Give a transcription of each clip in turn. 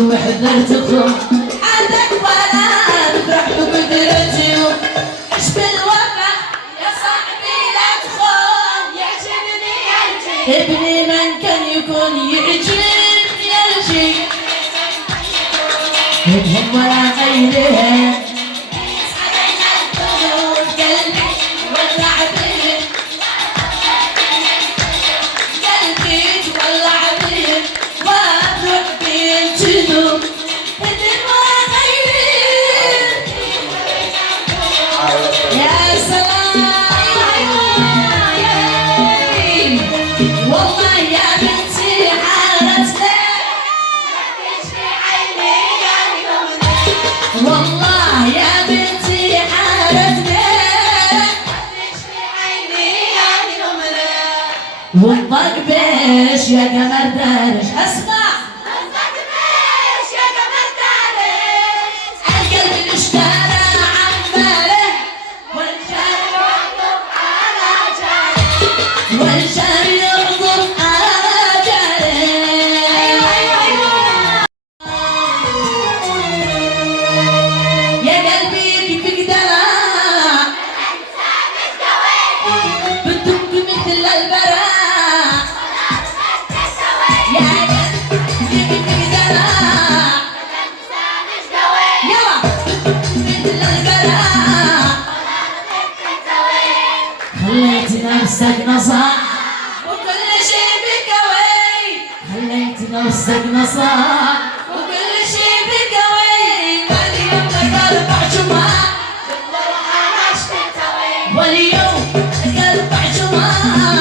وحذرت تخون عندك ولا تفرح بقدرتي عش بالوفا يا صاحبي لا تخون يعجبني ابني من كان يكون يعجبني يلجي منهم ولا غيرهم وانضق بيش يا قمر دارش اسمع وانضق بيش يا قمر دارش القلب اشترى عماله والجار يعطف على جاره والجار يعطف على جاره يا قلبي كيف قدرة بتدق مثل البراء نفسك نصاح وكل شيء بك وي خليت نفسك نصاح وكل شيء بك وي واليوم لك 4 جمعة بالفرحة نشتت وي واليوم لك 4 جمعة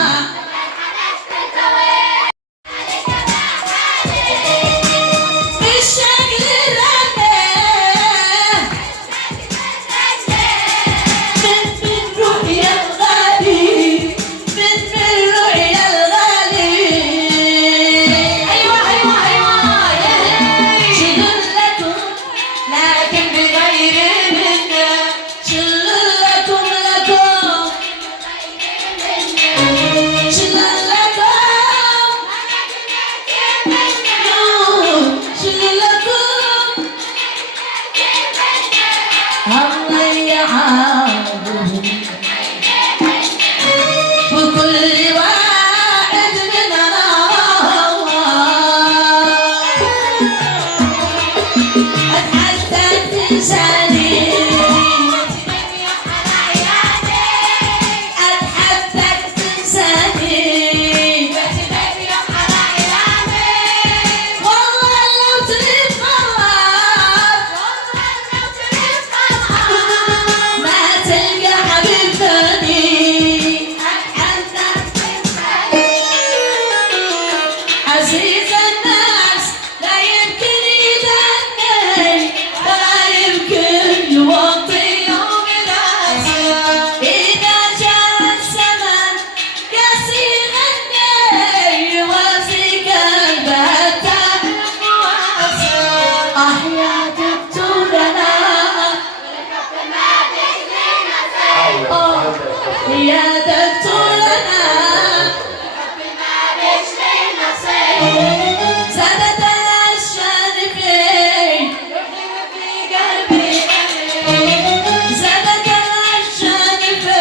زادت العشان في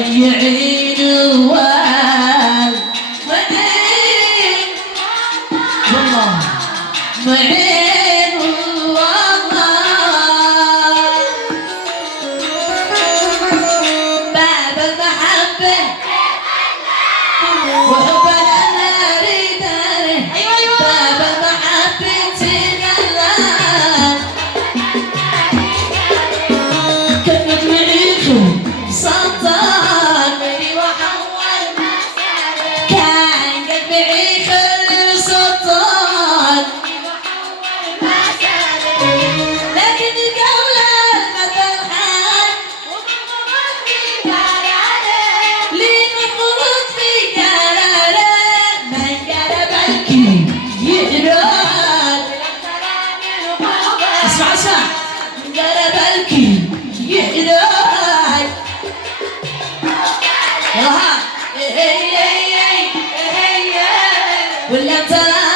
ضيعين وال معين والله معين والله باب المحبة وحبنا نريد باب المحبة تقلب كلمة معيخي سلطان مني وحول كان قد معيخي سلطان لكن القول المثل حال لنفرط في قراره من قلب الكي يقرار اسمع اسمع من قلب الكي يقرار يلا ها ولا ترى